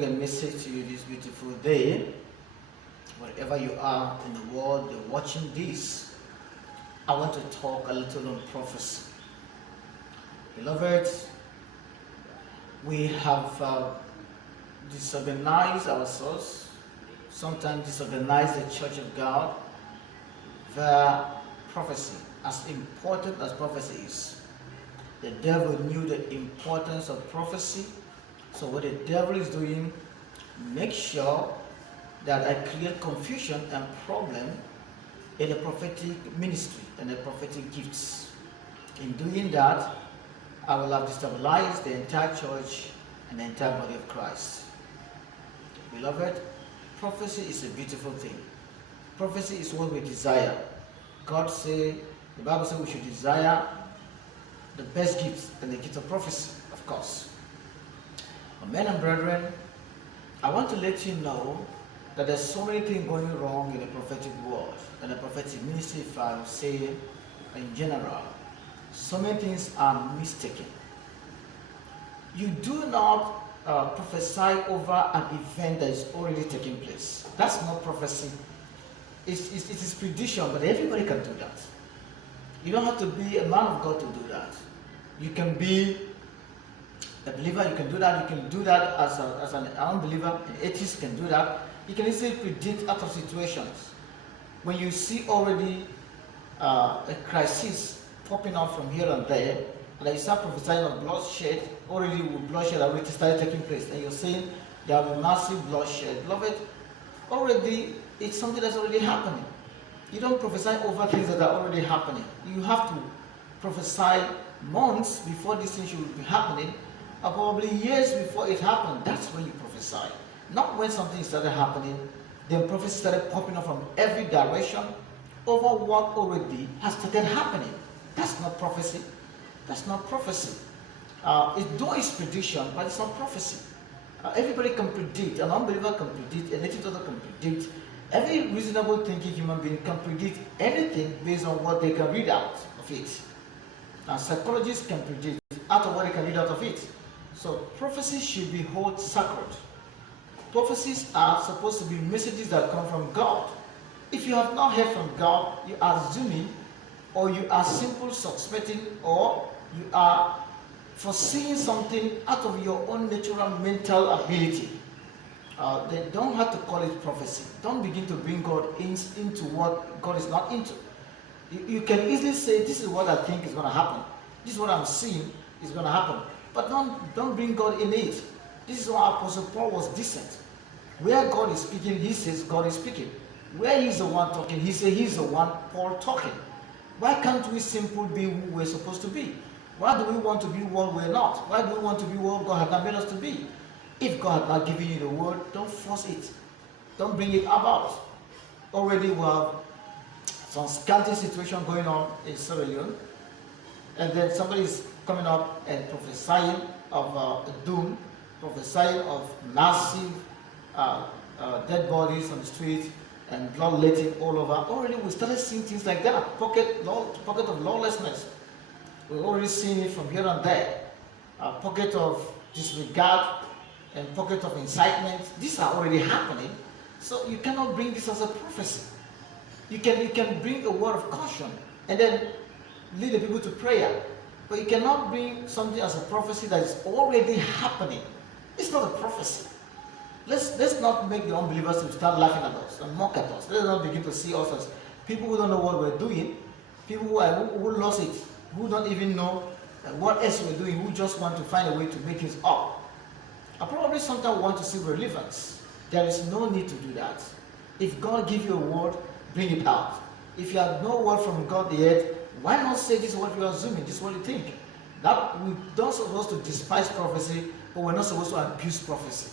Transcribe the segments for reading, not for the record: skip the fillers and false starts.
bring a message to you this beautiful day. Wherever you are in the world, you're watching this. I want to talk a little on prophecy. Beloved, we have disorganized ourselves, sometimes disorganized the Church of God via prophecy. As important as prophecy is, the devil knew the importance of prophecy. So what the devil is doing, make sure that I create confusion and problem in the prophetic ministry and the prophetic gifts. In doing that, I will have destabilized the entire church and the entire body of Christ. Beloved, prophecy is a beautiful thing. Prophecy is what we desire. God say, the Bible says we should desire the best gifts and the gift of prophecy, of course. Men and brethren, I want to let you know that there's so many things going wrong in the prophetic world and the prophetic ministry, if I would say in general. So many things are mistaken. You do not prophesy over an event that is already taking place. That's not prophecy. It is prediction, but everybody can do that. You don't have to be a man of God to do that. You can be a believer, you can do that. You can do that as an unbeliever. An atheist can do that. You can easily predict out of situations. When you see already a crisis popping up from here and there, and you start prophesying of bloodshed, already bloodshed already started taking place, and you're saying there will be massive bloodshed. Beloved, already it's something that's already happening. You don't prophesy over things that are already happening. You have to prophesy months before this thing should be happening, or probably years before it happened. That's when you prophesy. Not when something started happening, then prophecy started popping up from every direction over what already has started happening. That's not prophecy. That's not prophecy. Though it's prediction, but it's not prophecy. Everybody can predict. An unbeliever can predict. An atheist can predict. Every reasonable thinking human being can predict anything based on what they can read out of it. Psychologists can predict out of what they can read out of it. So prophecy should be held sacred. Prophecies are supposed to be messages that come from God. If you have not heard from God, you are assuming, or you are simply suspecting, or you are foreseeing something out of your own natural mental ability. They don't have to call it prophecy. Don't begin to bring God into what God is not into. You can easily say, this is what I think is going to happen. This is what I'm seeing is going to happen. But don't bring God in it. This is why Apostle Paul was decent. Where God is speaking, he says God is speaking. Where he's the one talking, he says he's the one, Paul, talking. Why can't we simply be who we're supposed to be? Why do we want to be what we're not? Why do we want to be what God has not made us to be? If God has not given you the word, don't force it. Don't bring it about. Already we have some scanty situation going on in Sierra Leone, and then somebody is coming up and prophesying of doom, prophesying of massive dead bodies on the street and bloodletting all over. Already we started seeing things like that, pocket of lawlessness. We're already seeing it from here and there. Pocket of disregard and pocket of incitement. These are already happening. So you cannot bring this as a prophecy. You can bring a word of caution and then lead the people to prayer. But you cannot bring something as a prophecy that is already happening. It's not a prophecy. Let's not make the unbelievers to start laughing at us and mock at us. Let's not begin to see us as people who don't know what we're doing, people who lost it, who don't even know what else we're doing, who just want to find a way to make things up. I probably sometimes want to see relevance. There is no need to do that. If God gives you a word, bring it out. If you have no word from God yet, why not say this is what you are assuming, this is what you think? That we're not supposed to despise prophecy, but we're not supposed to abuse prophecy.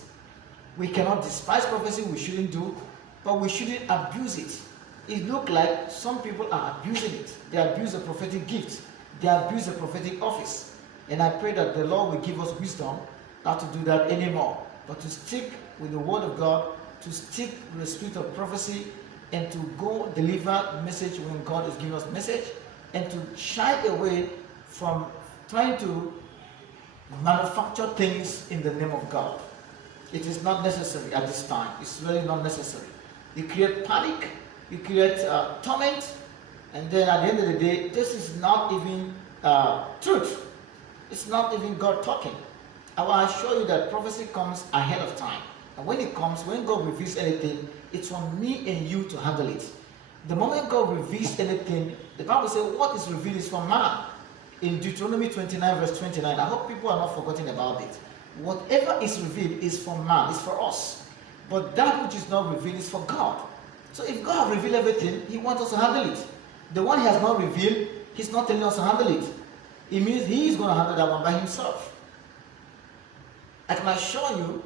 We cannot despise prophecy, we shouldn't do, but we shouldn't abuse it. It looks like some people are abusing it. They abuse the prophetic gift. They abuse the prophetic office. And I pray that the Lord will give us wisdom not to do that anymore, but to stick with the word of God, to stick with the spirit of prophecy, and to go deliver message when God is giving us message, and to shy away from trying to manufacture things in the name of God. It is not necessary at this time. It's really not necessary. You create panic, you create torment, and then at the end of the day, this is not even truth. It's not even God talking. I will assure you that prophecy comes ahead of time. And when it comes, when God reveals anything, it's on me and you to handle it. The moment God reveals anything, the Bible says what is revealed is from man. In Deuteronomy 29 verse 29, I hope people are not forgetting about it. Whatever is revealed is from man, is for us. But that which is not revealed is for God. So if God has revealed everything, He wants us to handle it. The one He has not revealed, He's not telling us to handle it. It means He is going to handle that one by Himself. I can assure you,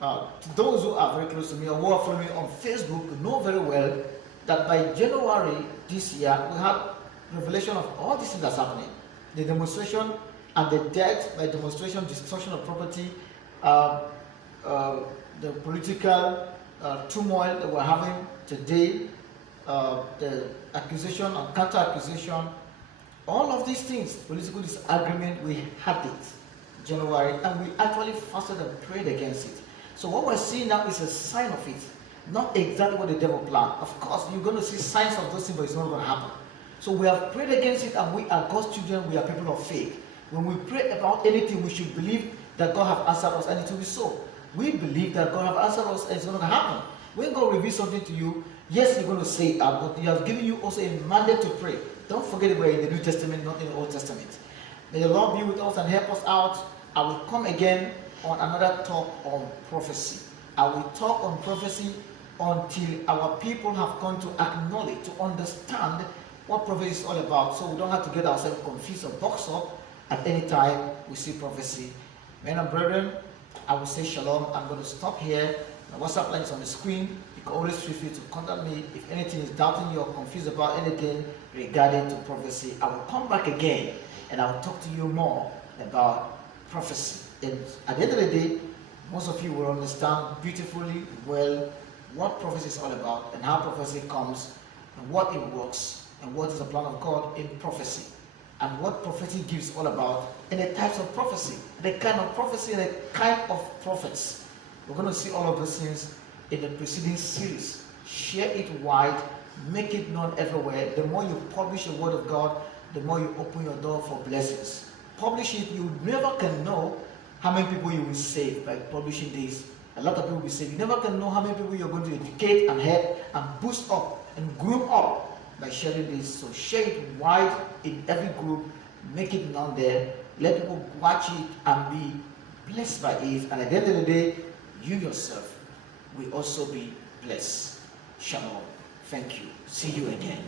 to those who are very close to me or who are following me on Facebook, know very well that by January this year, we have revelation of all these things that's happening. The demonstration and the death by demonstration, destruction of property, the political turmoil that we're having today, the accusation and counter-accusation, all of these things, political disagreement, we had it January, and we actually fasted and prayed against it. So what we're seeing now is a sign of it, not exactly what the devil planned. Of course, you're going to see signs of those things, but it's not going to happen. So we have prayed against it, and we are God's children, we are people of faith. When we pray about anything, we should believe that God has answered us, and it will be so. We believe that God has answered us, and it's going to happen. When God reveals something to you, yes, you're going to say it out, but He has given you also a mandate to pray. Don't forget we're in the New Testament, not in the Old Testament. May the Lord be with us and help us out. I will come again on another talk on prophecy. I will talk on prophecy until our people have come to acknowledge, to understand what prophecy is all about, so we don't have to get ourselves confused or boxed up at any time we see prophecy. Men and brethren, I will say shalom. I'm going to stop here. My WhatsApp line is on the screen. You can always feel free to contact me if anything is doubting you or confused about anything regarding to prophecy. I will come back again and I will talk to you more about prophecy. And at the end of the day, most of you will understand beautifully well what prophecy is all about and how prophecy comes and what it works and what is the plan of God in prophecy and what prophecy gives all about and the types of prophecy, the kind of prophecy and the kind of prophets. We're going to see all of those things in the preceding series. Share it wide, make it known everywhere. The more you publish the word of God, the more you open your door for blessings. Publish it. You never can know how many people you will save by publishing this. A lot of people will save. You never can know how many people you're going to educate and help and boost up and groom up by sharing this. So share it wide in every group, make it known there, let people watch it and be blessed by it, and at the end of the day, you yourself will also be blessed. Shalom. Thank you. See you again.